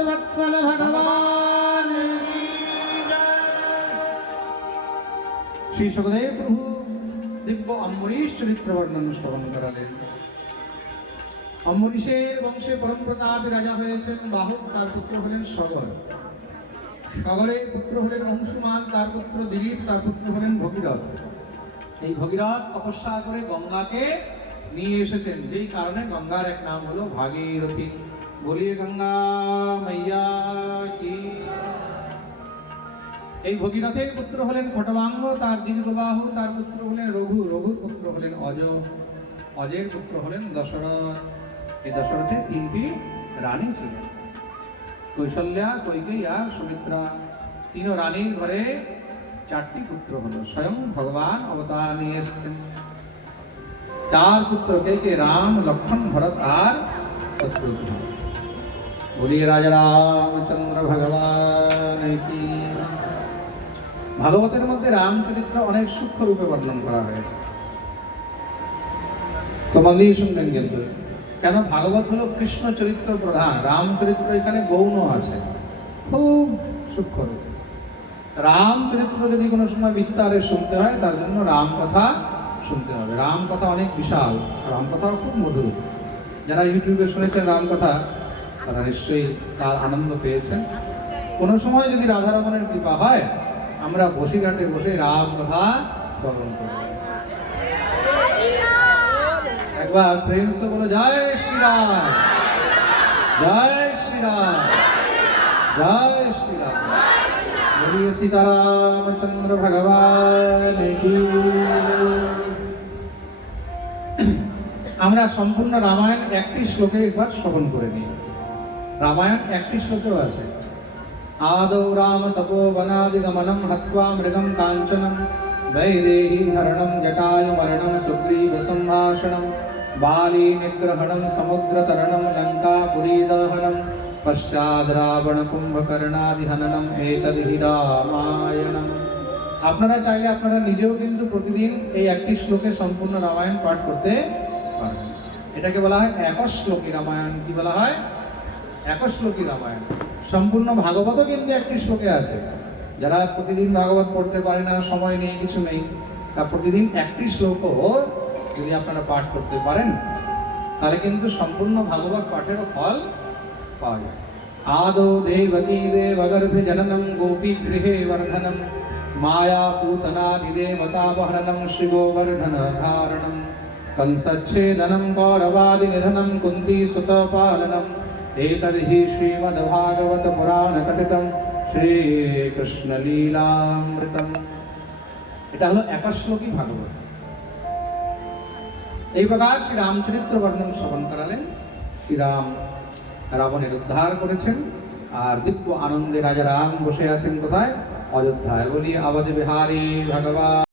ভক্তবৎসল ভগবান। শ্রী সুখদেব প্রভু দিব্য অম্বরীশ চরিত্র বর্ণন শ্রবণ করালেন। অম্বরীশের বংশে পরম প্রতাপী রাজা হয়েছেন বাহুক, তার পুত্র হলেন সগর। সগরের পুত্র হলেন অংশুমান, তার পুত্র দিলীপ, তার পুত্র হলেন ভগীরথ। এই ভগীরথ তপস্যা করে গঙ্গাকে নিয়ে এসেছেন, যেই কারণে গঙ্গার এক নাম হলো ভাগীরথী। বলিয়ে গঙ্গা মাইয়া কি। এই ভগীরথের পুত্র হলেন খটবাঙ্গ, তার দীর্ঘবাহু, তার পুত্র হলেন রঘু, রঘুর পুত্র হলেন অজ, অজের পুত্র হলেন দশরথ। এই দশরথের তিনটি রানী ছিলেন, কৌশল্যা, কইকেয়ী আর সুমিত্রা। তিন রানীর ঘরে চারটি পুত্র হলো। স্বয়ং ভগবান অবতার নিয়ে এসেছেন। চার পুত্র কে রাম, লক্ষ্মণ, ভরত আর শত্রুঘ্ন। বলিয়ে রাজা রামচন্দ্র ভগবান কি। ভাগবতের মধ্যে রামচরিত্র অনেক সূক্ষ্ম রূপে বর্ণন করা হয়েছে। তোমাদের শুনবেন কিন্তু, কেন ভাগবত হলো কৃষ্ণ চরিত্র প্রধান, রামচরিত্র এখানে গৌণ আছে, খুব সূক্ষ্ম রূপে। রাম চরিত্র যদি কোনো সময় বিস্তারে শুনতে হয়, তার জন্য রাম কথা শুনতে হবে। রাম কথা অনেক বিশাল, রাম কথাও খুব মধুর। যারা ইউটিউবে শুনেছেন রাম কথা, তারা নিশ্চয়ই তার আনন্দ পেয়েছেন। কোনো সময় যদি রাধারমণের কৃপা হয়, আমরা বসিরহাটে বসে রাম কথা শ্রবণ করি। একবার প্রেম সে বলো জয় শ্রীরাম, জয় শ্রীরাম, জয় শ্রীরাম। বলিয়ে সীতারামচন্দ্র ভগবান কি। আমরা সম্পূর্ণ রামায়ণ একটি শ্লোকে একবার শ্রবণ করে নিই। রামায়ণ একটি শ্লোকেও আছে। আদৌ রাম তপোবনাদিগমনম হত্বা মৃগম কাঞ্চনম বৈদেহী হরণম জটায়ু মরণম সুগ্রীব সম্ভাষণম বালী নিগ্রহণম সমুদ্র তরণম লঙ্কাপুরী দহনম পশ্চাদ রাবণ কুম্ভকর্ণাদি হননম এতদিহি রামায়ণম। আপনারা চাইলে আপনারা নিজেও কিন্তু প্রতিদিন এই একটি শ্লোকে সম্পূর্ণ রামায়ণ পাঠ করতে পারবেন। এটাকে বলা হয় একশ্লোকী রামায়ণ। কি বলা হয়? একশ্লোকী রামায়ণ। সম্পূর্ণ ভাগবতও কিন্তু একটি শ্লোকে আছে। যারা প্রতিদিন ভাগবত পড়তে পারে না, সময় নেই, কিছু নেই, তা প্রতিদিন একটি শ্লোকও যদি আপনারা পাঠ করতে পারেন, তাহলে কিন্তু সম্পূর্ণ ভাগবত পাঠেরও ফল পাওয়া যায়। আদৌ দেবকী দেবগর্ভে জননম গোপী গৃহে বর্ধনম মায়া पूतनादि देवतापहरणं श्रीगोवर्धन धारणं कंसच्छेदनं कौरवादि निधनं कुन्ती सुतपालनं एतद्हि श्रीमद्भागवत पुराण कथितं श्रीकृष्ण लीलामृतं। এটা হলো একশ্লোকী ভাগবত। এই প্রকার শ্রী রামচরিত্র বর্ণন শ্রবণ করালেন। শ্রীরাম রাবণের উদ্ধার করেছেন, আর দিব্য আনন্দে রাজা রাম বসে আছেন কোথায়? অযোধ্যায়। বলি আবধ বিহারী ভগবান।